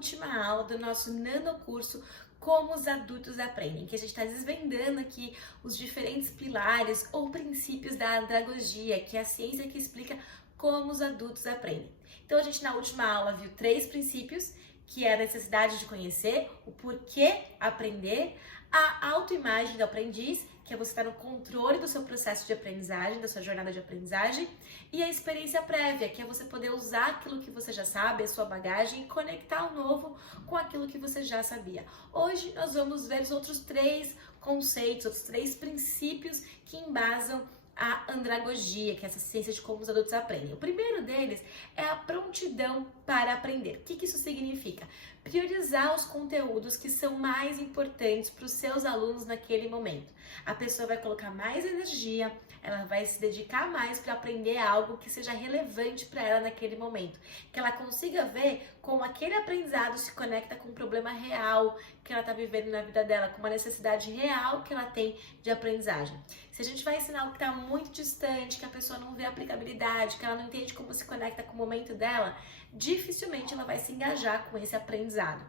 última aula do nosso nanocurso Como os Adultos Aprendem, que a gente está desvendando aqui os diferentes pilares ou princípios da andragogia, que é a ciência que explica como os adultos aprendem. Então a gente na última aula viu 3 princípios, que é a necessidade de conhecer, o porquê aprender, a autoimagem do aprendiz, que é você estar no controle do seu processo de aprendizagem, da sua jornada de aprendizagem, e a experiência prévia, que é você poder usar aquilo que você já sabe, a sua bagagem, e conectar o novo com aquilo que você já sabia. Hoje nós vamos ver os outros 3 conceitos, outros 3 princípios que embasam a andragogia, que é essa ciência de como os adultos aprendem. O primeiro deles é a prontidão para aprender. O que isso significa? Priorizar os conteúdos que são mais importantes para os seus alunos naquele momento. A pessoa vai colocar mais energia, ela vai se dedicar mais para aprender algo que seja relevante para ela naquele momento. Que ela consiga ver como aquele aprendizado se conecta com um problema real que ela está vivendo na vida dela, com uma necessidade real que ela tem de aprendizagem. Se a gente vai ensinar algo que está muito distante, que a pessoa não vê aplicabilidade, que ela não entende como se conecta com o momento dela, dificilmente ela vai se engajar com esse aprendizado.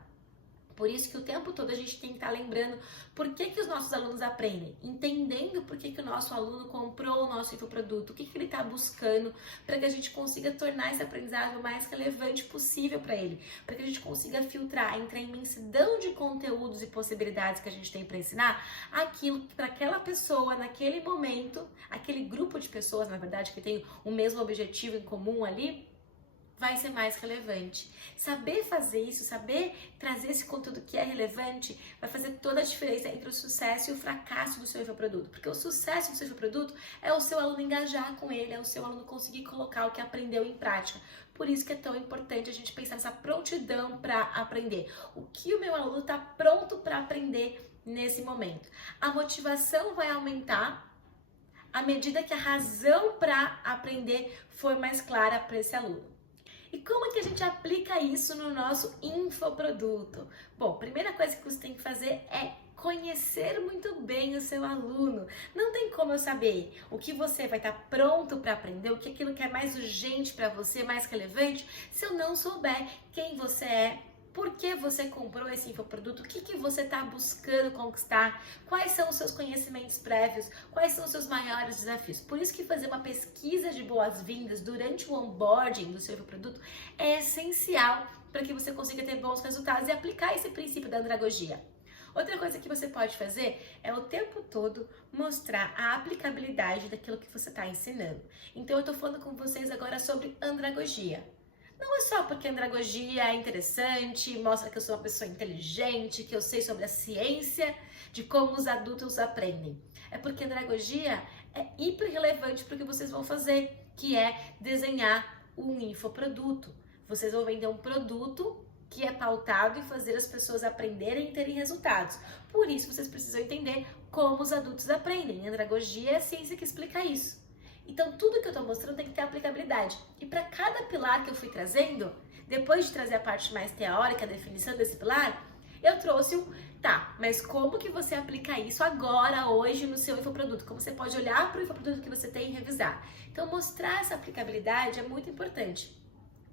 Por isso que o tempo todo a gente tem que estar lembrando por que os nossos alunos aprendem, entendendo por que o nosso aluno comprou o nosso infoproduto, o que ele está buscando, para que a gente consiga tornar esse aprendizado o mais relevante possível para ele, para que a gente consiga filtrar entre a imensidão de conteúdos e possibilidades que a gente tem para ensinar, aquilo que para aquela pessoa, naquele momento, aquele grupo de pessoas, na verdade, que tem o mesmo objetivo em comum ali, vai ser mais relevante. Saber fazer isso, saber trazer esse conteúdo que é relevante, vai fazer toda a diferença entre o sucesso e o fracasso do seu infoproduto. Porque o sucesso do seu infoproduto é o seu aluno engajar com ele, é o seu aluno conseguir colocar o que aprendeu em prática. Por isso que é tão importante a gente pensar nessa prontidão para aprender. O que o meu aluno está pronto para aprender nesse momento. A motivação vai aumentar à medida que a razão para aprender for mais clara para esse aluno. E como é que a gente aplica isso no nosso infoproduto? Bom, a primeira coisa que você tem que fazer é conhecer muito bem o seu aluno. Não tem como eu saber o que você vai estar pronto para aprender, o que é aquilo que é mais urgente para você, mais relevante, se eu não souber quem você é, por que você comprou esse infoproduto, o que você está buscando conquistar, quais são os seus conhecimentos prévios, quais são os seus maiores desafios. Por isso que fazer uma pesquisa de boas-vindas durante o onboarding do seu infoproduto é essencial para que você consiga ter bons resultados e aplicar esse princípio da andragogia. Outra coisa que você pode fazer é o tempo todo mostrar a aplicabilidade daquilo que você está ensinando. Então eu estou falando com vocês agora sobre andragogia. Não é só porque a andragogia é interessante, mostra que eu sou uma pessoa inteligente, que eu sei sobre a ciência de como os adultos aprendem. É porque a andragogia é hiper relevante para o que vocês vão fazer, que é desenhar um infoproduto. Vocês vão vender um produto que é pautado em fazer as pessoas aprenderem e terem resultados. Por isso, vocês precisam entender como os adultos aprendem. A andragogia é a ciência que explica isso. Então, tudo que eu estou mostrando tem que ter aplicabilidade. E para cada pilar que eu fui trazendo, depois de trazer a parte mais teórica, a definição desse pilar, eu trouxe mas como que você aplica isso agora, hoje, no seu infoproduto? Como você pode olhar para o infoproduto que você tem e revisar? Então, mostrar essa aplicabilidade é muito importante.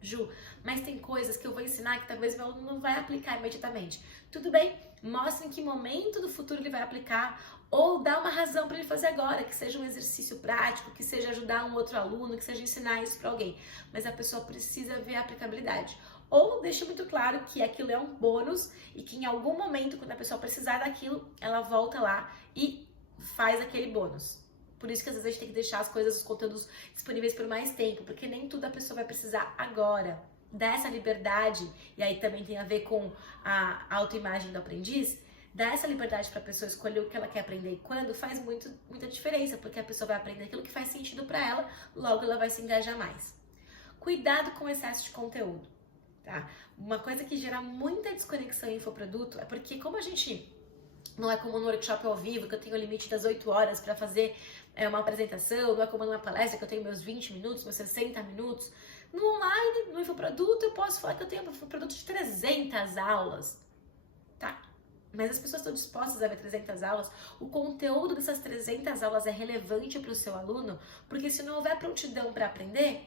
Ju, mas tem coisas que eu vou ensinar que talvez meu aluno não vai aplicar imediatamente. Tudo bem, mostre em que momento do futuro ele vai aplicar ou dá uma razão para ele fazer agora, que seja um exercício prático, que seja ajudar um outro aluno, que seja ensinar isso para alguém. Mas a pessoa precisa ver a aplicabilidade. Ou deixa muito claro que aquilo é um bônus e que em algum momento, quando a pessoa precisar daquilo, ela volta lá e faz aquele bônus. Por isso que às vezes a gente tem que deixar as coisas, os conteúdos disponíveis por mais tempo, porque nem tudo a pessoa vai precisar agora. Dá essa liberdade, e aí também tem a ver com a autoimagem do aprendiz, dá essa liberdade para a pessoa escolher o que ela quer aprender e quando, faz muita diferença, porque a pessoa vai aprender aquilo que faz sentido para ela, logo ela vai se engajar mais. Cuidado com o excesso de conteúdo, tá? Uma coisa que gera muita desconexão em infoproduto é porque como a gente não é como no workshop ao vivo, que eu tenho o limite das 8 horas para fazer uma apresentação, não é como numa palestra que eu tenho meus 20 minutos, meus 60 minutos. No online, no infoproduto, eu posso falar que eu tenho um infoproduto de 300 aulas. Tá, mas as pessoas estão dispostas a ver 300 aulas. O conteúdo dessas 300 aulas é relevante para o seu aluno, porque se não houver prontidão para aprender,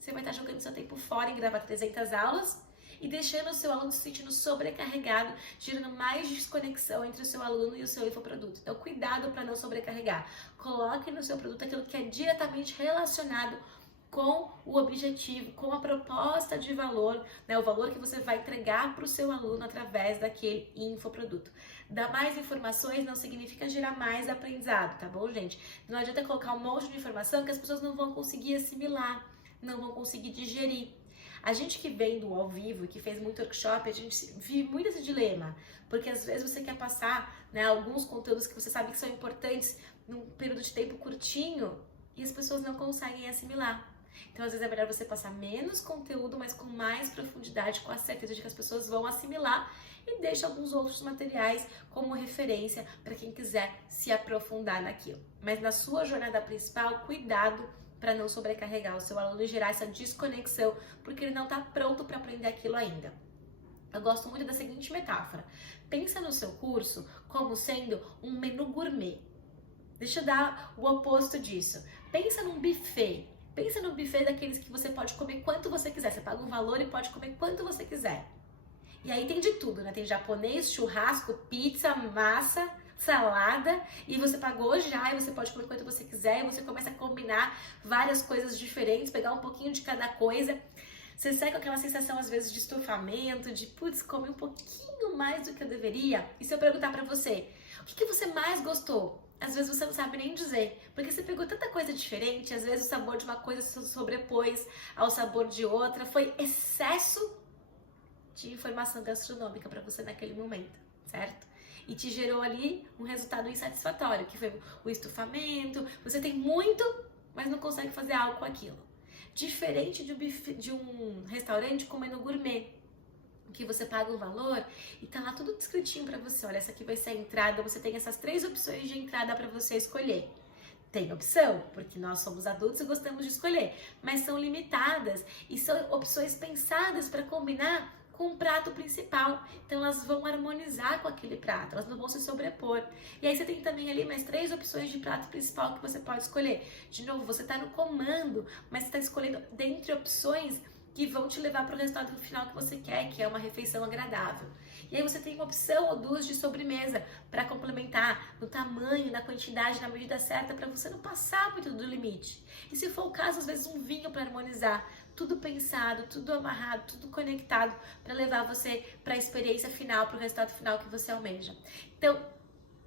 você vai estar jogando seu tempo fora em gravar 300 aulas e deixando o seu aluno se sentindo sobrecarregado, gerando mais desconexão entre o seu aluno e o seu infoproduto. Então, cuidado para não sobrecarregar. Coloque no seu produto aquilo que é diretamente relacionado com o objetivo, com a proposta de valor, né? O valor que você vai entregar para o seu aluno através daquele infoproduto. Dar mais informações não significa gerar mais aprendizado, tá bom, gente? Não adianta colocar um monte de informação que as pessoas não vão conseguir assimilar, não vão conseguir digerir. A gente que vem do ao vivo e que fez muito workshop, a gente vive muito esse dilema, porque às vezes você quer passar, né, alguns conteúdos que você sabe que são importantes num período de tempo curtinho e as pessoas não conseguem assimilar. Então, às vezes é melhor você passar menos conteúdo, mas com mais profundidade, com a certeza de que as pessoas vão assimilar, e deixa alguns outros materiais como referência para quem quiser se aprofundar naquilo. Mas na sua jornada principal, cuidado para não sobrecarregar o seu aluno e gerar essa desconexão, porque ele não está pronto para aprender aquilo ainda. Eu gosto muito da seguinte metáfora. Pensa no seu curso como sendo um menu gourmet. Deixa eu dar o oposto disso. Pensa num buffet. Pensa num buffet daqueles que você pode comer quanto você quiser. Você paga um valor e pode comer quanto você quiser. E aí tem de tudo, né? Tem japonês, churrasco, pizza, massa, salada. E você pagou já e você pode comer quanto você quiser. E você começa a combinar várias coisas diferentes, pegar um pouquinho de cada coisa. Você sai com aquela sensação, às vezes, de estufamento, de, putz, comi um pouquinho mais do que eu deveria. E se eu perguntar pra você, o que você mais gostou? Às vezes você não sabe nem dizer, porque você pegou tanta coisa diferente, às vezes o sabor de uma coisa se sobrepôs ao sabor de outra, foi excesso de informação gastronômica para você naquele momento, certo? E te gerou ali um resultado insatisfatório, que foi o estufamento, você tem muito, mas não consegue fazer algo com aquilo. Diferente de um restaurante com menu gourmet, que você paga um valor e tá lá tudo descritinho pra você. Olha, essa aqui vai ser a entrada, você tem essas 3 opções de entrada pra você escolher. Tem opção, porque nós somos adultos e gostamos de escolher, mas são limitadas e são opções pensadas para combinar com o prato principal. Então elas vão harmonizar com aquele prato, elas não vão se sobrepor. E aí você tem também ali mais 3 opções de prato principal que você pode escolher. De novo, você tá no comando, mas você tá escolhendo dentre opções que vão te levar para o resultado final que você quer, que é uma refeição agradável. E aí você tem uma opção ou 2 de sobremesa para complementar no tamanho, na quantidade, na medida certa, para você não passar muito do limite. E se for o caso, às vezes um vinho para harmonizar. Tudo pensado, tudo amarrado, tudo conectado para levar você para a experiência final, para o resultado final que você almeja. Então,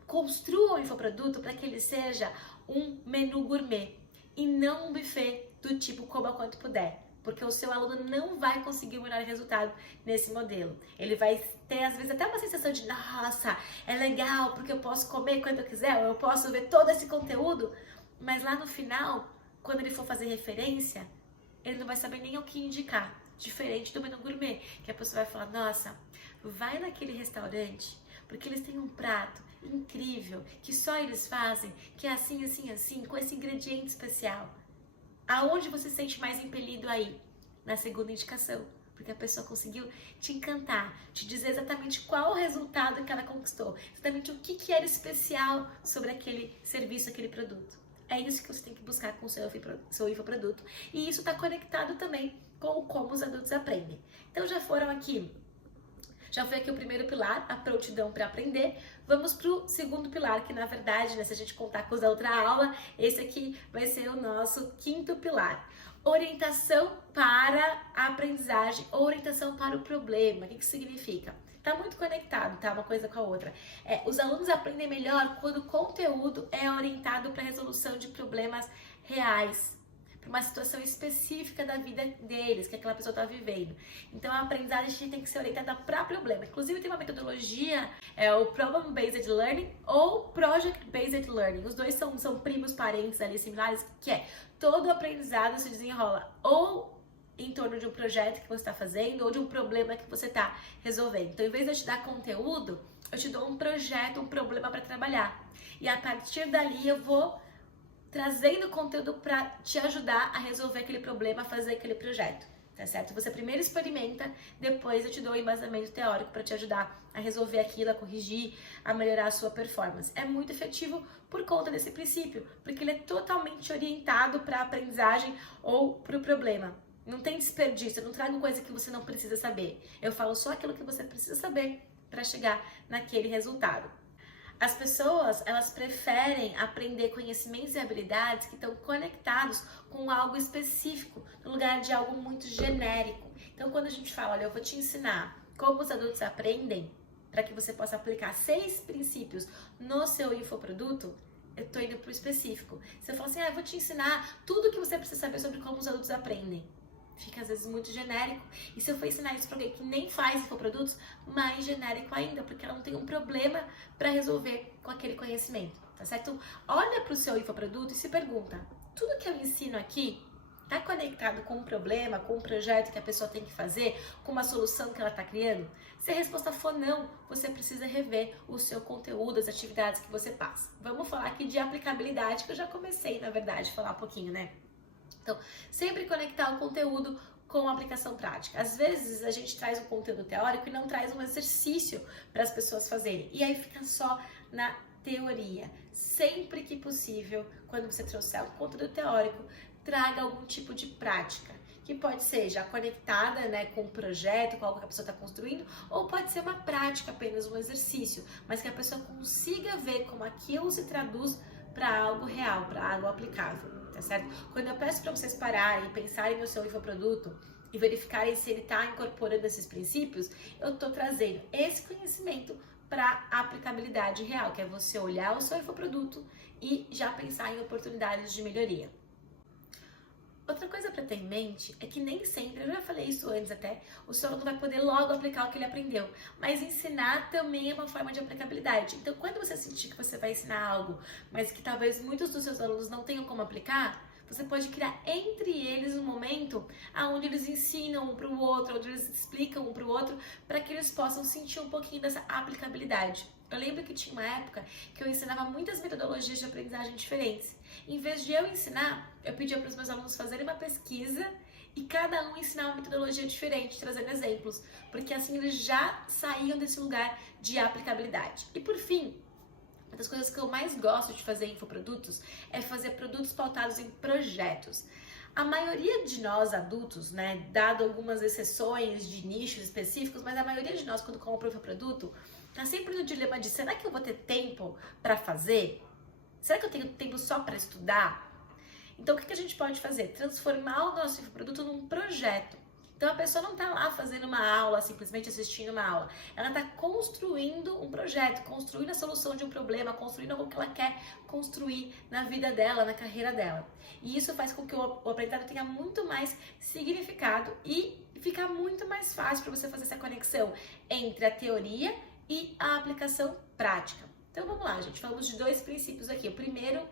construa o infoproduto para que ele seja um menu gourmet e não um buffet do tipo coma quanto puder. Porque o seu aluno não vai conseguir o melhor resultado nesse modelo. Ele vai ter, às vezes, até uma sensação de, nossa, é legal, porque eu posso comer quando eu quiser, ou eu posso ver todo esse conteúdo, mas lá no final, quando ele for fazer referência, ele não vai saber nem o que indicar. Diferente do menu gourmet, que a pessoa vai falar, nossa, vai naquele restaurante, porque eles têm um prato incrível, que só eles fazem, que é assim, assim, assim, com esse ingrediente especial. Aonde você se sente mais impelido aí? Na segunda indicação, porque a pessoa conseguiu te encantar, te dizer exatamente qual o resultado que ela conquistou, exatamente o que era especial sobre aquele serviço, aquele produto. É isso que você tem que buscar com o seu infoproduto. E isso está conectado também com o como os adultos aprendem. Então já foi aqui o primeiro pilar, a prontidão para aprender. Vamos para o segundo pilar, que na verdade, né, se a gente contar com os da outra aula, esse aqui vai ser o nosso 5º pilar. Orientação para a aprendizagem, orientação para o problema. O que isso significa? Tá muito conectado, tá? Uma coisa com a outra. Os alunos aprendem melhor quando o conteúdo é orientado para a resolução de problemas reais, para uma situação específica da vida deles, que aquela pessoa está vivendo. Então, a aprendizagem tem que ser orientada para problema. Inclusive, tem uma metodologia, o Problem Based Learning ou Project Based Learning. Os dois são primos, parentes ali, similares, que é todo o aprendizado se desenrola ou em torno de um projeto que você está fazendo ou de um problema que você está resolvendo. Então, em vez de eu te dar conteúdo, eu te dou um projeto, um problema para trabalhar. E a partir dali, eu vou trazendo conteúdo para te ajudar a resolver aquele problema, a fazer aquele projeto, tá certo? Você primeiro experimenta, depois eu te dou o embasamento teórico para te ajudar a resolver aquilo, a corrigir, a melhorar a sua performance. É muito efetivo por conta desse princípio, porque ele é totalmente orientado para a aprendizagem ou para o problema. Não tem desperdício, eu não trago coisa que você não precisa saber. Eu falo só aquilo que você precisa saber para chegar naquele resultado. As pessoas, elas preferem aprender conhecimentos e habilidades que estão conectados com algo específico, no lugar de algo muito genérico. Então, quando a gente fala, olha, eu vou te ensinar como os adultos aprendem, para que você possa aplicar 6 princípios no seu infoproduto, eu tô indo pro específico. Se eu falar assim, eu vou te ensinar tudo o que você precisa saber sobre como os adultos aprendem, fica às vezes muito genérico. E se eu for ensinar isso para alguém que nem faz infoprodutos, mais genérico ainda, porque ela não tem um problema para resolver com aquele conhecimento, tá certo? Olha para o seu infoproduto e se pergunta, tudo que eu ensino aqui tá conectado com um problema, com um projeto que a pessoa tem que fazer, com uma solução que ela está criando? Se a resposta for não, você precisa rever o seu conteúdo, as atividades que você passa. Vamos falar aqui de aplicabilidade, que eu já comecei, na verdade, a falar um pouquinho, né? Então, sempre conectar o conteúdo com a aplicação prática. Às vezes, a gente traz um conteúdo teórico e não traz um exercício para as pessoas fazerem. E aí fica só na teoria. Sempre que possível, quando você trouxer o conteúdo teórico, traga algum tipo de prática, que pode ser já conectada, né, com o projeto, com algo que a pessoa está construindo, ou pode ser uma prática, apenas um exercício, mas que a pessoa consiga ver como aquilo se traduz para algo real, para algo aplicável. Tá certo? Quando eu peço para vocês pararem e pensarem no seu infoproduto e verificarem se ele está incorporando esses princípios, eu estou trazendo esse conhecimento para a aplicabilidade real, que é você olhar o seu infoproduto e já pensar em oportunidades de melhoria. Outra coisa para ter em mente é que nem sempre, eu já falei isso antes até, o seu aluno vai poder logo aplicar o que ele aprendeu, mas ensinar também é uma forma de aplicabilidade. Então, quando você sentir que você vai ensinar algo, mas que talvez muitos dos seus alunos não tenham como aplicar, você pode criar entre eles um momento onde eles ensinam um para o outro, onde eles explicam um para o outro, para que eles possam sentir um pouquinho dessa aplicabilidade. Eu lembro que tinha uma época que eu ensinava muitas metodologias de aprendizagem diferentes. Em vez de eu ensinar, eu pedia para os meus alunos fazerem uma pesquisa e cada um ensinar uma metodologia diferente, trazendo exemplos, porque assim eles já saíam desse lugar de aplicabilidade. E por fim, uma das coisas que eu mais gosto de fazer em infoprodutos é fazer produtos pautados em projetos. A maioria de nós adultos, né, dado algumas exceções de nichos específicos, mas a maioria de nós quando compra um infoproduto, tá sempre no dilema de, será que eu vou ter tempo para fazer? Será que eu tenho tempo só para estudar? Então, o que a gente pode fazer? Transformar o nosso infoproduto num projeto. Então, a pessoa não está lá fazendo uma aula, simplesmente assistindo uma aula. Ela está construindo um projeto, construindo a solução de um problema, construindo algo que ela quer construir na vida dela, na carreira dela. E isso faz com que o aprendizado tenha muito mais significado e fica muito mais fácil para você fazer essa conexão entre a teoria e a aplicação prática. Então vamos lá, gente, falamos de 2 princípios aqui. O primeiro,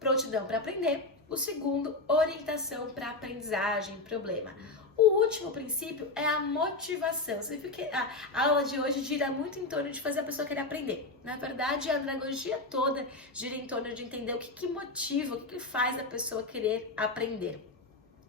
prontidão para aprender. O segundo, orientação para aprendizagem, problema. O último princípio é a motivação. Você viu que a aula de hoje gira muito em torno de fazer a pessoa querer aprender. Na verdade, a andragogia toda gira em torno de entender o que motiva, o que faz a pessoa querer aprender.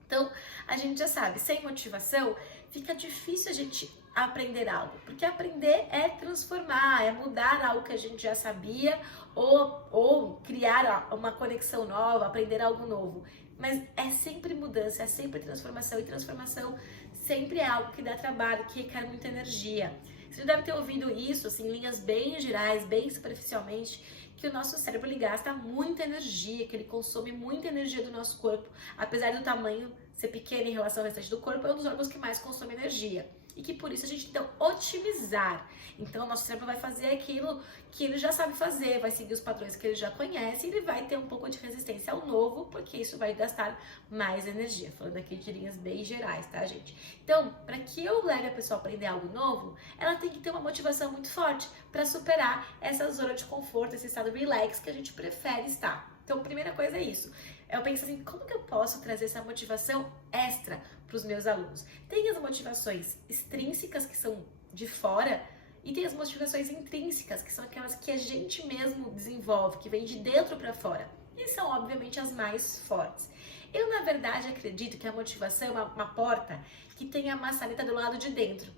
Então, a gente já sabe, sem motivação, fica difícil a gente aprender algo, porque aprender é transformar, é mudar algo que a gente já sabia ou criar uma conexão nova, aprender algo novo. Mas é sempre mudança, é sempre transformação, e transformação sempre é algo que dá trabalho, que requer muita energia. Você já deve ter ouvido isso, assim, em linhas bem gerais, bem superficialmente, que o nosso cérebro ele gasta muita energia, que ele consome muita energia do nosso corpo, apesar do tamanho ser pequeno em relação ao restante do corpo, é um dos órgãos que mais consome energia. E que por isso a gente tem que otimizar. Então, o nosso cérebro vai fazer aquilo que ele já sabe fazer, vai seguir os padrões que ele já conhece e ele vai ter um pouco de resistência ao novo, porque isso vai gastar mais energia. Falando aqui de linhas bem gerais, tá, gente? Então, para que eu leve a pessoa a aprender algo novo, ela tem que ter uma motivação muito forte para superar essa zona de conforto, esse estado relax que a gente prefere estar. Então, a primeira coisa é isso. Eu penso assim, como que eu posso trazer essa motivação extra para os meus alunos? Tem as motivações extrínsecas, que são de fora, e tem as motivações intrínsecas, que são aquelas que a gente mesmo desenvolve, que vem de dentro para fora. E são, obviamente, as mais fortes. Eu, na verdade, acredito que a motivação é uma porta que tem a maçaneta do lado de dentro.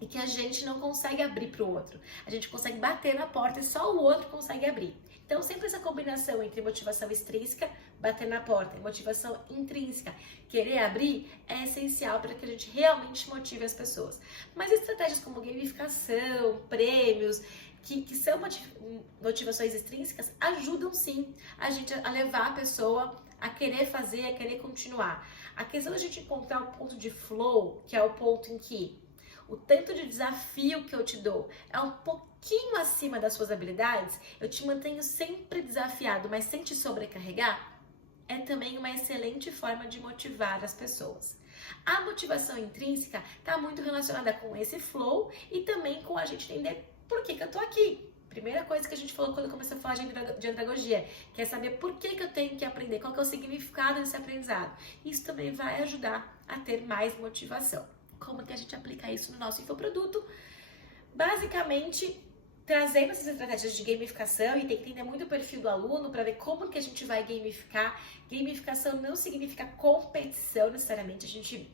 E que a gente não consegue abrir para o outro. A gente consegue bater na porta e só o outro consegue abrir. Então, sempre essa combinação entre motivação extrínseca, bater na porta, e motivação intrínseca, querer abrir, é essencial para que a gente realmente motive as pessoas. Mas estratégias como gamificação, prêmios, que são motivações extrínsecas, ajudam sim a gente a levar a pessoa a querer fazer, a querer continuar. A questão da gente encontrar o ponto de flow, que é o ponto em que o tanto de desafio que eu te dou é um pouquinho acima das suas habilidades, eu te mantenho sempre desafiado, mas sem te sobrecarregar, é também uma excelente forma de motivar as pessoas. A motivação intrínseca está muito relacionada com esse flow e também com a gente entender por que eu tô aqui. Primeira coisa que a gente falou quando começou a falar de andragogia, que é saber por que eu tenho que aprender, qual que é o significado desse aprendizado. Isso também vai ajudar a ter mais motivação. Como que a gente aplica isso no nosso infoproduto? Basicamente, trazendo essas estratégias de gamificação, e tem que entender muito o perfil do aluno para ver como que a gente vai gamificar. Gamificação não significa competição necessariamente, a gente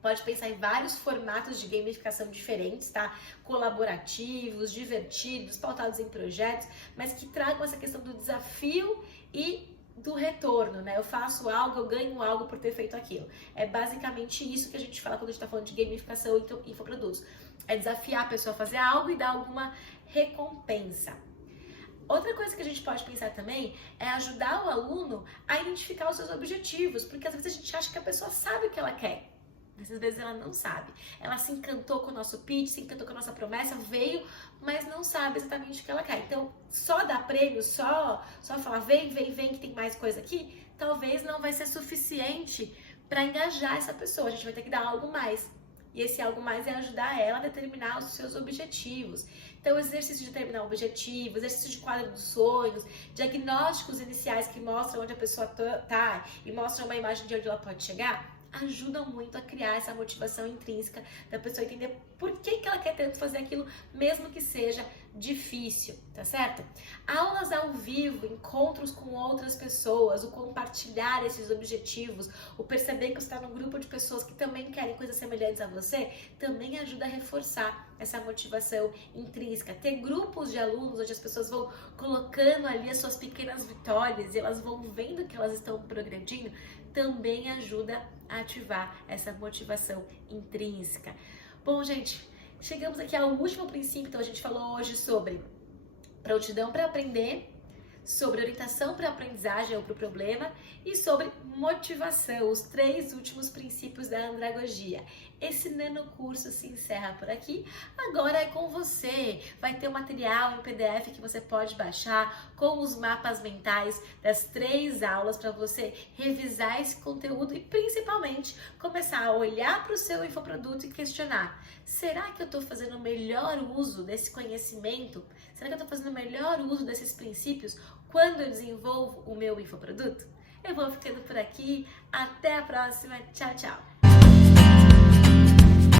pode pensar em vários formatos de gamificação diferentes, tá? Colaborativos, divertidos, pautados em projetos, mas que tragam essa questão do desafio e do retorno, né? Eu faço algo, eu ganho algo por ter feito aquilo. É basicamente isso que a gente fala quando a gente tá falando de gamificação e infoprodutos. É desafiar a pessoa a fazer algo e dar alguma recompensa. Outra coisa que a gente pode pensar também é ajudar o aluno a identificar os seus objetivos, porque às vezes a gente acha que a pessoa sabe o que ela quer. Às vezes ela não sabe. Ela se encantou com o nosso pitch, se encantou com a nossa promessa, veio, mas não sabe exatamente o que ela quer. Então, só dar prêmio, só falar vem que tem mais coisa aqui, talvez não vai ser suficiente para engajar essa pessoa. A gente vai ter que dar algo mais. E esse algo mais é ajudar ela a determinar os seus objetivos. Então, o exercício de determinar objetivos, exercício de quadro dos sonhos, diagnósticos iniciais que mostram onde a pessoa tá e mostram uma imagem de onde ela pode chegar, ajudam muito a criar essa motivação intrínseca da pessoa entender por que ela quer tanto fazer aquilo, mesmo que seja difícil, tá certo? Aulas ao vivo, encontros com outras pessoas, o compartilhar esses objetivos, o perceber que você está num grupo de pessoas que também querem coisas semelhantes a você, também ajuda a reforçar essa motivação intrínseca. Ter grupos de alunos onde as pessoas vão colocando ali as suas pequenas vitórias e elas vão vendo que elas estão progredindo, também ajuda a ativar essa motivação intrínseca. Bom, gente, chegamos aqui ao último princípio. Então a gente falou hoje sobre prontidão para aprender, sobre orientação para a aprendizagem ou para o problema e sobre motivação, os 3 últimos princípios da andragogia. Esse nanocurso se encerra por aqui, agora é com você. Vai ter um material em PDF que você pode baixar com os mapas mentais das 3 aulas para você revisar esse conteúdo e principalmente começar a olhar para o seu infoproduto e questionar: será que eu estou fazendo o melhor uso desse conhecimento? Será que eu estou fazendo o melhor uso desses princípios quando eu desenvolvo o meu infoproduto? Eu vou ficando por aqui, até a próxima, tchau, tchau!